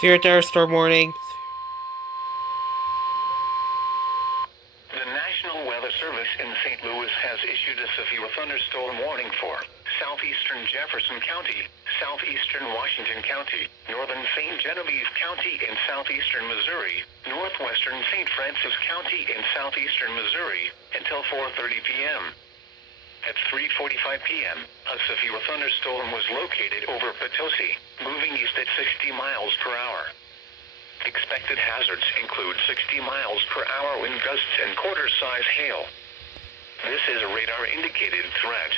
Severe thunderstorm warning. The National Weather Service in St. Louis has issued a severe thunderstorm warning for southeastern Jefferson County, southeastern Washington County, northern St. Genevieve County in southeastern Missouri, northwestern St. Francis County in southeastern Missouri, until 4:30 p.m. At 3:45 p.m., a severe thunderstorm was located over Potosi, moving east at 60 miles per hour. Expected hazards include 60 miles per hour wind gusts and quarter-size hail. This is a radar-indicated threat.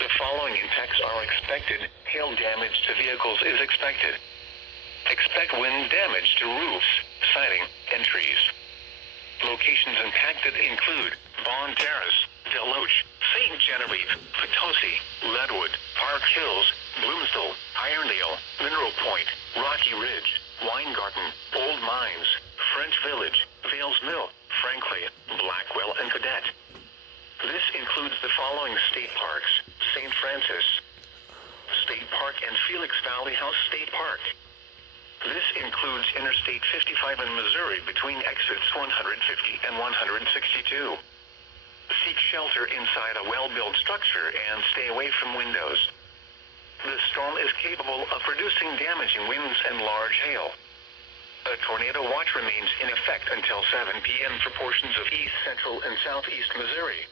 The following impacts are expected. Hail damage to vehicles is expected. Expect wind damage to roofs, siding, and trees. Locations impacted include Bond Terrace, Deloach, St. Genevieve, Potosi, Leadwood, Park Hills, Bloomsdale, Irondale, Mineral Point, Rocky Ridge, Weingarten, Old Mines, French Village, Vales Mill, Franklin, Blackwell, and Cadet. This includes the following state parks: St. Francis State Park and Felix Valley House State Park. This includes Interstate 55 in Missouri between exits 150 and 162. Seek shelter inside a well-built structure and stay away from windows. The storm is capable of producing damaging winds and large hail. A tornado watch remains in effect until 7 p.m. for portions of east central and southeast Missouri.